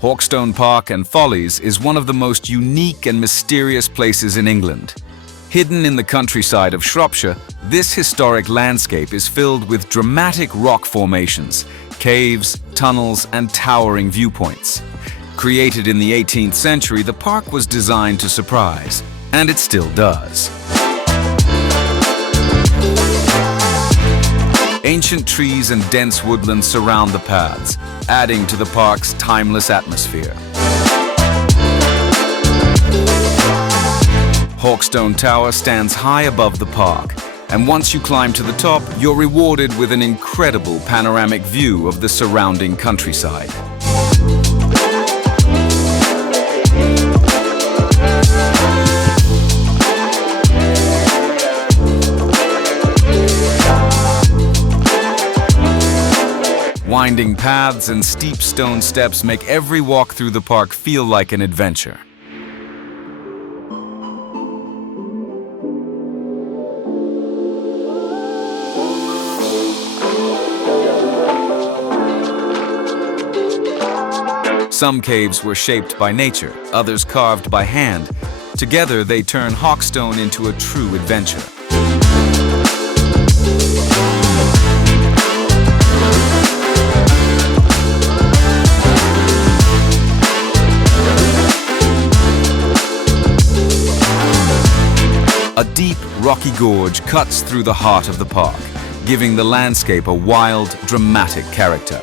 Hawkstone Park and Follies is one of the most unique and mysterious places in England. Hidden in the countryside of Shropshire, this historic landscape is filled with dramatic rock formations, caves, tunnels, and towering viewpoints. Created in the 18th century, the park was designed to surprise, and it still does. Ancient trees and dense woodlands surround the paths, adding to the park's timeless atmosphere. Hawkstone Tower stands high above the park, and once you climb to the top, you're rewarded with an incredible panoramic view of the surrounding countryside. Winding paths and steep stone steps make every walk through the park feel like an adventure. Some caves were shaped by nature, others carved by hand. Together, they turn Hawkstone into a true adventure. A deep, rocky gorge cuts through the heart of the park, giving the landscape a wild, dramatic character.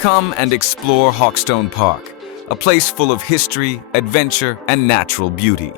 Come and explore Hawkstone Park, a place full of history, adventure, and natural beauty.